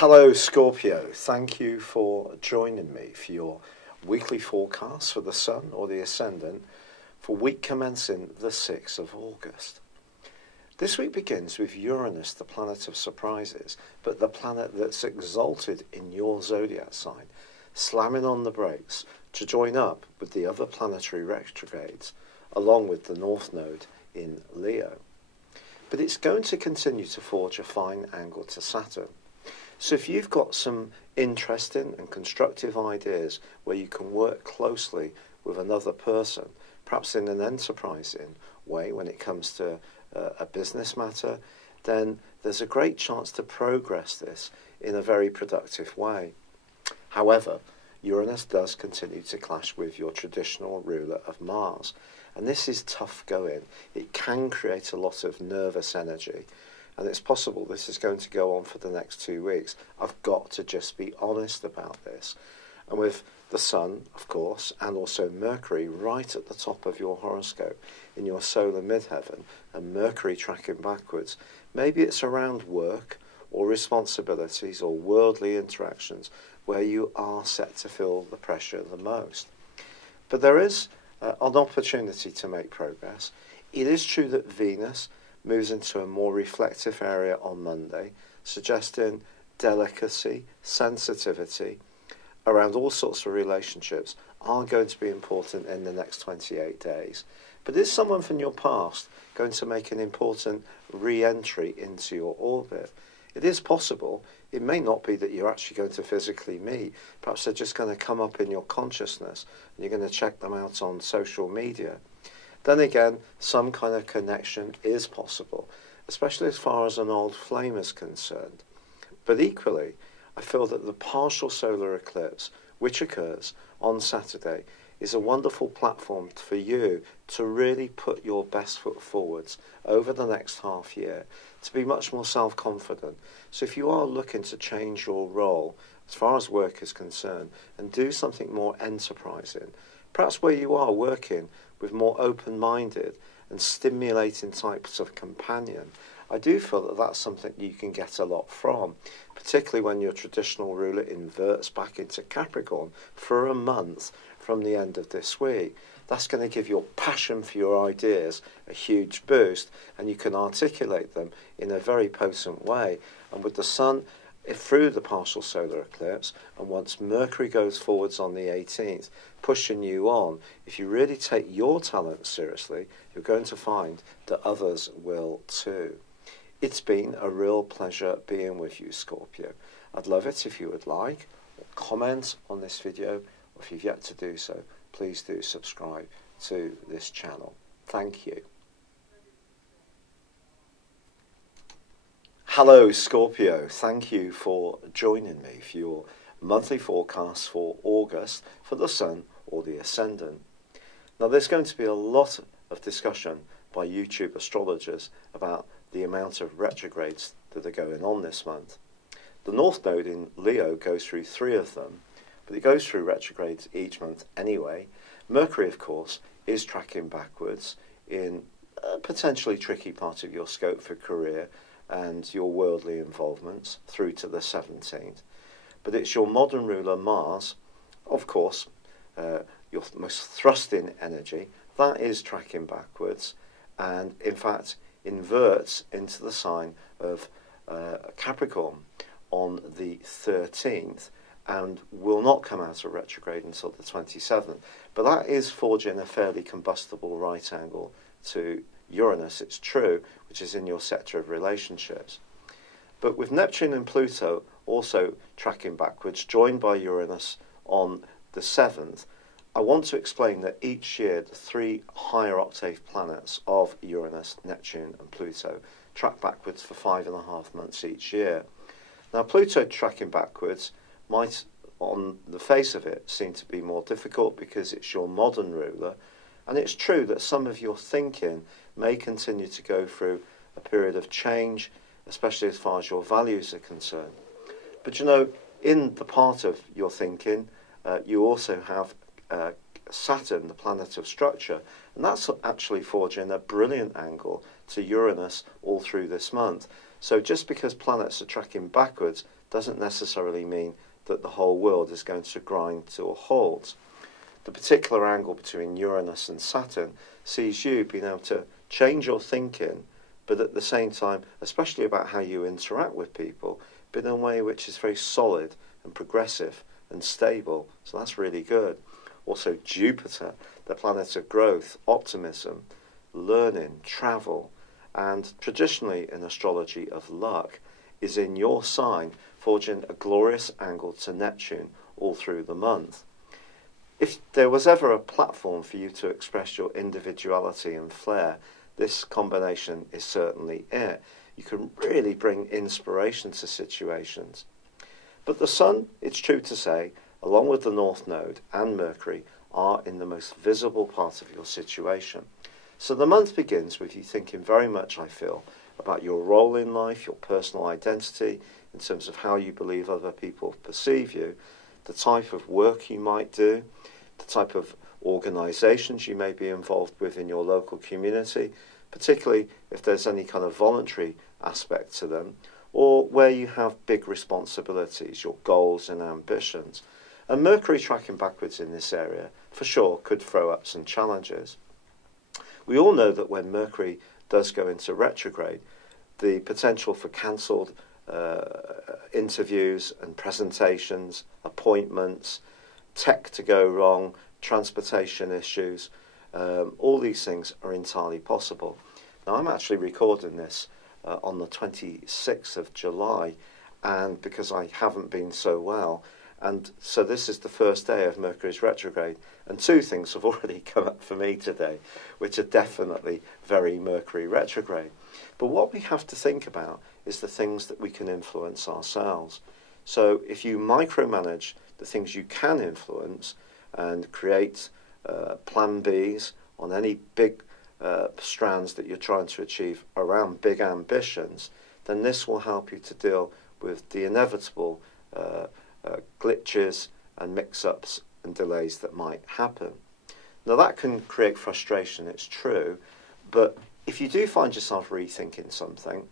Hello Scorpio, thank you for joining me for your weekly forecast for the Sun or the Ascendant for week commencing the 6th of August. This week begins with Uranus, the planet of surprises, but the planet that's exalted in your zodiac sign, slamming on the brakes to join up with the other planetary retrogrades, along with the North Node in Leo. But it's going to continue to forge a fine angle to Saturn. So if you've got some interesting and constructive ideas where you can work closely with another person, perhaps in an enterprising way when it comes to a business matter, then there's a great chance to progress this in a very productive way. However, Uranus does continue to clash with your traditional ruler of Mars, and this is tough going. It can create a lot of nervous energy, and it's possible this is going to go on for the next 2 weeks. I've got to just be honest about this. And with the Sun, of course, and also Mercury right at the top of your horoscope in your solar midheaven, and Mercury tracking backwards, maybe it's around work or responsibilities or worldly interactions where you are set to feel the pressure the most. But there is an opportunity to make progress. It is true that Venus moves into a more reflective area on Monday, suggesting delicacy, sensitivity around all sorts of relationships are going to be important in the next 28 days. But is someone from your past going to make an important re-entry into your orbit? It is possible. It may not be that you're actually going to physically meet. Perhaps they're just going to come up in your consciousness and you're going to check them out on social media. Then again, some kind of connection is possible, especially as far as an old flame is concerned. But equally, I feel that the partial solar eclipse, which occurs on Saturday, is a wonderful platform for you to really put your best foot forwards over the next half year, to be much more self-confident. So if you are looking to change your role as far as work is concerned and do something more enterprising, perhaps where you are working with more open-minded and stimulating types of companion, I do feel that that's something you can get a lot from, particularly when your traditional ruler inverts back into Capricorn for a month from the end of this week. That's going to give your passion for your ideas a huge boost, and you can articulate them in a very potent way. And with the Sun through the partial solar eclipse, and once Mercury goes forwards on the 18th, pushing you on, if you really take your talent seriously, you're going to find that others will too. It's been a real pleasure being with you, Scorpio. I'd love it if you would like or comment on this video, or if you've yet to do so, please do subscribe to this channel. Thank you. Hello Scorpio, thank you for joining me for your monthly forecast for August for the Sun or the Ascendant. Now there's going to be a lot of discussion by YouTube astrologers about the amount of retrogrades that are going on this month. The North Node in Leo goes through 3 of them, but it goes through retrogrades each month anyway. Mercury, of course, is tracking backwards in a potentially tricky part of your scope for career and your worldly involvements through to the 17th. But it's your modern ruler Mars, of course, your most thrusting energy, that is tracking backwards and in fact inverts into the sign of Capricorn on the 13th and will not come out of retrograde until the 27th. But that is forging a fairly combustible right angle to Uranus, it's true, which is in your sector of relationships. But with Neptune and Pluto also tracking backwards, joined by Uranus on the 7th, I want to explain that each year the 3 higher octave planets of Uranus, Neptune and Pluto track backwards for 5.5 months each year. Now Pluto tracking backwards might, on the face of it, seem to be more difficult because it's your modern ruler, and it's true that some of your thinking may continue to go through a period of change, especially as far as your values are concerned. But you know, in the part of your thinking, you also have Saturn, the planet of structure, and that's actually forging a brilliant angle to Uranus all through this month. So just because planets are tracking backwards doesn't necessarily mean that the whole world is going to grind to a halt. The particular angle between Uranus and Saturn sees you being able to change your thinking, but at the same time, especially about how you interact with people, but in a way which is very solid and progressive and stable. So that's really good. Also Jupiter, the planet of growth, optimism, learning, travel, and traditionally in astrology of luck, is in your sign, forging a glorious angle to Neptune all through the month. If there was ever a platform for you to express your individuality and flair, this combination is certainly it. You can really bring inspiration to situations. But the Sun, it's true to say, along with the North Node and Mercury, are in the most visible part of your situation. So the month begins with you thinking very much, I feel, about your role in life, your personal identity, in terms of how you believe other people perceive you, the type of work you might do, the type of organisations you may be involved with in your local community, particularly if there's any kind of voluntary aspect to them, or where you have big responsibilities, your goals and ambitions. And Mercury tracking backwards in this area, for sure, could throw up some challenges. We all know that when Mercury does go into retrograde, the potential for cancelled interviews and presentations, appointments, tech to go wrong, transportation issues, all these things are entirely possible. Now, I'm actually recording this on the 26th of July, and because I haven't been so well, and so this is the first day of Mercury's retrograde, and two things have already come up for me today, which are definitely very Mercury retrograde. But what we have to think about is the things that we can influence ourselves. So if you micromanage the things you can influence and create plan Bs on any big strands that you're trying to achieve around big ambitions, then this will help you to deal with the inevitable glitches and mix-ups and delays that might happen. Now that can create frustration, it's true, but if you do find yourself rethinking something,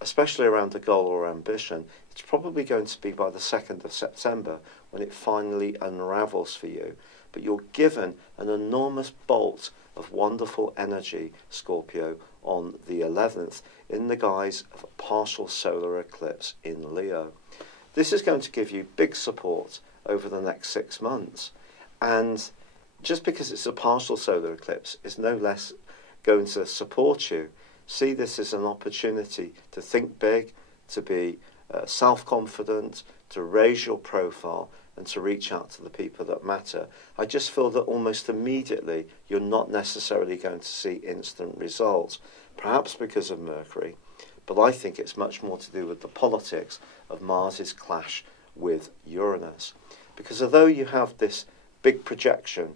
especially around a goal or ambition, it's probably going to be by the 2nd of September when it finally unravels for you. But you're given an enormous bolt of wonderful energy, Scorpio, on the 11th in the guise of a partial solar eclipse in Leo. This is going to give you big support over the next 6 months. And just because it's a partial solar eclipse is no less going to support you. See this as an opportunity to think big, to be self-confident, to raise your profile, and to reach out to the people that matter. I just feel that almost immediately you're not necessarily going to see instant results, perhaps because of Mercury, but I think it's much more to do with the politics of Mars's clash with Uranus. Because although you have this big projection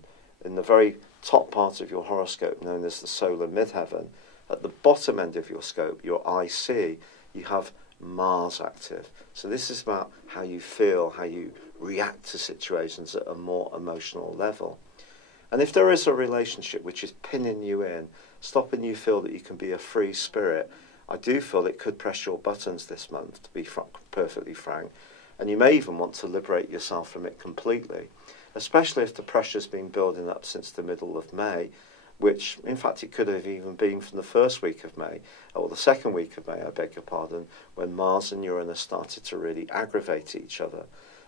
in the very top part of your horoscope known as the solar midheaven, at the bottom end of your scope, your IC, you have Mars active. So this is about how you feel, how you react to situations at a more emotional level. And if there is a relationship which is pinning you in, stopping you feel that you can be a free spirit, I do feel it could press your buttons this month, to be perfectly frank. And you may even want to liberate yourself from it completely, especially if the pressure's been building up since the middle of May, which, in fact, it could have even been from the first week of May, or the second week of May, I beg your pardon, when Mars and Uranus started to really aggravate each other.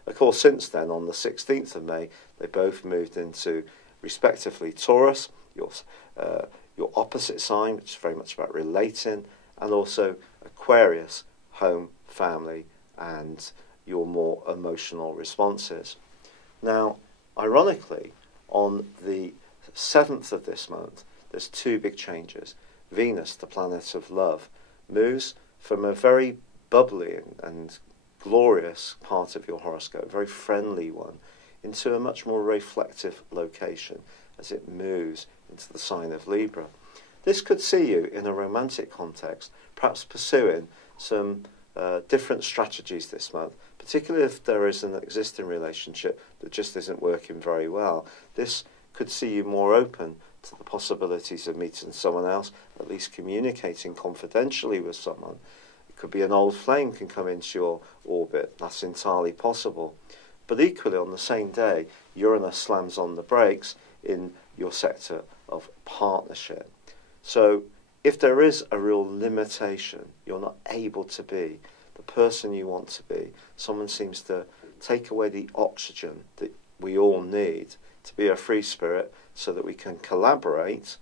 Of course, since then, on the 16th of May, they both moved into, respectively, Taurus, your opposite sign, which is very much about relating, and also Aquarius, home, family, and your more emotional responses. Now, ironically, on the 7th of this month, there's two big changes. Venus, the planet of love, moves from a very bubbly and glorious part of your horoscope, a very friendly one, into a much more reflective location as it moves into the sign of Libra. This could see you in a romantic context, perhaps pursuing some different strategies this month, particularly if there is an existing relationship that just isn't working very well. This could see you more open to the possibilities of meeting someone else, at least communicating confidentially with someone. It could be an old flame can come into your orbit. That's entirely possible. But equally, on the same day, Uranus slams on the brakes in your sector of partnership. So if there is a real limitation, you're not able to be the person you want to be, someone seems to take away the oxygen that we all need to be a free spirit so that we can collaborate.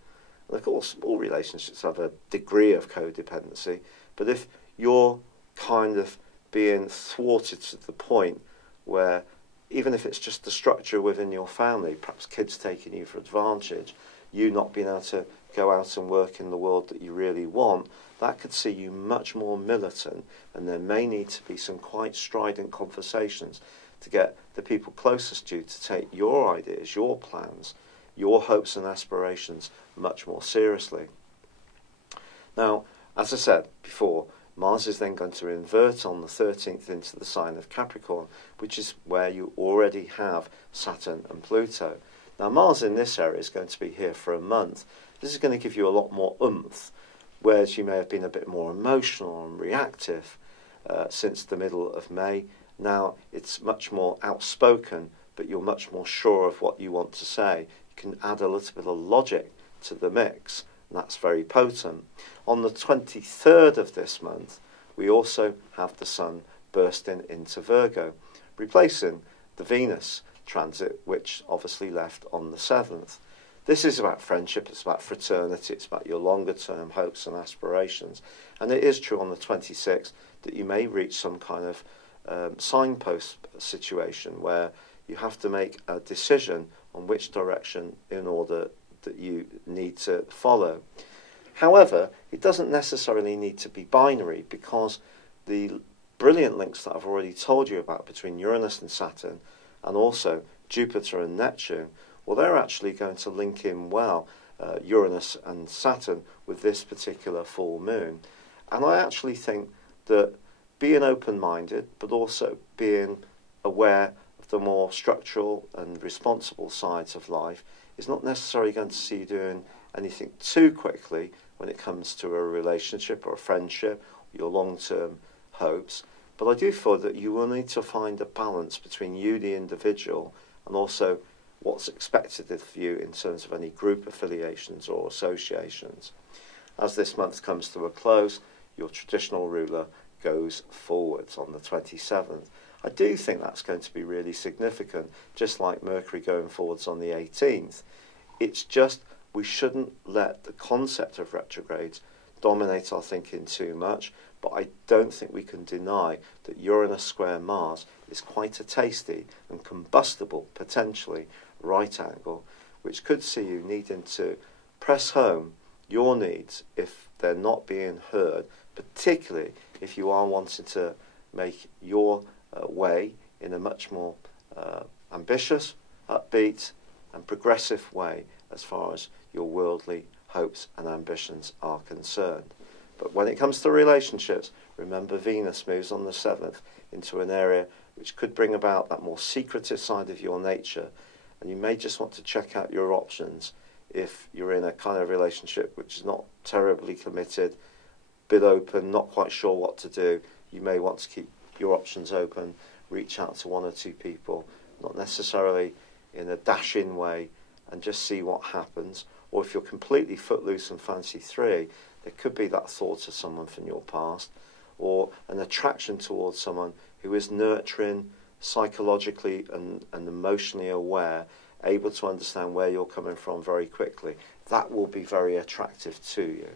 And of course, all relationships have a degree of codependency, but if you're kind of being thwarted to the point where, even if it's just the structure within your family, perhaps kids taking you for advantage, you not being able to go out and work in the world that you really want, that could see you much more militant, and there may need to be some quite strident conversations to get the people closest to you to take your ideas, your plans, your hopes and aspirations much more seriously. Now, as I said before, Mars is then going to invert on the 13th into the sign of Capricorn, which is where you already have Saturn and Pluto. Now, Mars in this area is going to be here for a month. This is going to give you a lot more oomph, whereas you may have been a bit more emotional and reactive since the middle of May. Now it's much more outspoken, but you're much more sure of what you want to say. You can add a little bit of logic to the mix, and that's very potent. On the 23rd of this month, we also have the Sun bursting into Virgo, replacing the Venus transit, which obviously left on the 7th. This is about friendship, it's about fraternity, it's about your longer term hopes and aspirations. And it is true on the 26th that you may reach some kind of signpost situation where you have to make a decision on which direction in order that you need to follow. However, it doesn't necessarily need to be binary, because the brilliant links that I've already told you about between Uranus and Saturn, and also Jupiter and Neptune, well, they're actually going to link in well, Uranus and Saturn, with this particular full moon. And I actually think that being open-minded, but also being aware of the more structural and responsible sides of life, is not necessarily going to see you doing anything too quickly when it comes to a relationship or a friendship, your long-term hopes. But I do feel that you will need to find a balance between you, the individual, and also what's expected of you in terms of any group affiliations or associations. As this month comes to a close, your traditional ruler goes forwards on the 27th. I do think that's going to be really significant, just like Mercury going forwards on the 18th. It's just we shouldn't let the concept of retrogrades dominate our thinking too much, but I don't think we can deny that Uranus square Mars is quite a tasty and combustible, potentially, right angle, which could see you needing to press home your needs if they're not being heard, particularly if you are wanting to make your way in a much more ambitious, upbeat and progressive way as far as your worldly hopes and ambitions are concerned. But when it comes to relationships, remember Venus moves on the 7th into an area which could bring about that more secretive side of your nature, and you may just want to check out your options if you're in a kind of relationship which is not terribly committed, bit open, not quite sure what to do. You may want to keep your options open, reach out to one or two people, not necessarily in a dashing way, and just see what happens. Or if you're completely footloose and fancy free, there could be that thought of someone from your past, or an attraction towards someone who is nurturing, psychologically and emotionally aware, able to understand where you're coming from very quickly. That will be very attractive to you.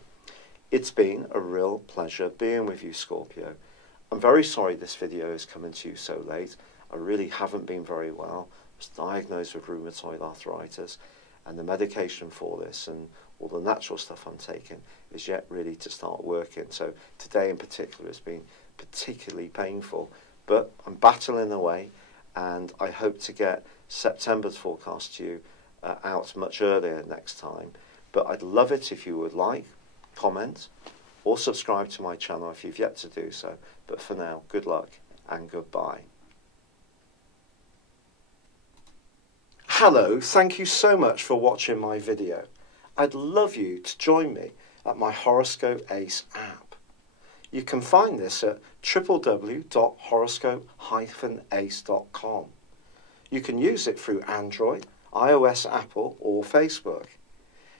It's been a real pleasure being with you, Scorpio. I'm very sorry this video is coming to you so late. I really haven't been very well. I was diagnosed with rheumatoid arthritis, and the medication for this and all the natural stuff I'm taking is yet really to start working. So today in particular has been particularly painful, but I'm battling away, and I hope to get September's forecast to you out much earlier next time. But I'd love it if you would like, comment, or subscribe to my channel if you've yet to do so. But for now, good luck and goodbye. Hello, thank you so much for watching my video. I'd love you to join me at my Horoscope Ace app. You can find this at www.horoscope-ace.com. You can use it through Android, iOS, Apple, or Facebook.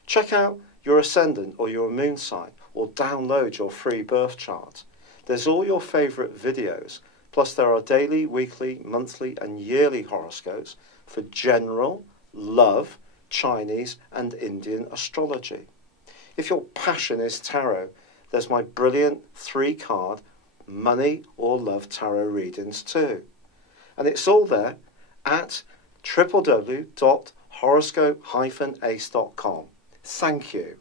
Check out your ascendant or your moon sign, or download your free birth chart. There's all your favourite videos, plus there are daily, weekly, monthly and yearly horoscopes for general, love, Chinese and Indian astrology. If your passion is tarot, there's my brilliant 3-card money or love tarot readings too. And it's all there at www.horoscope-ace.com. Thank you.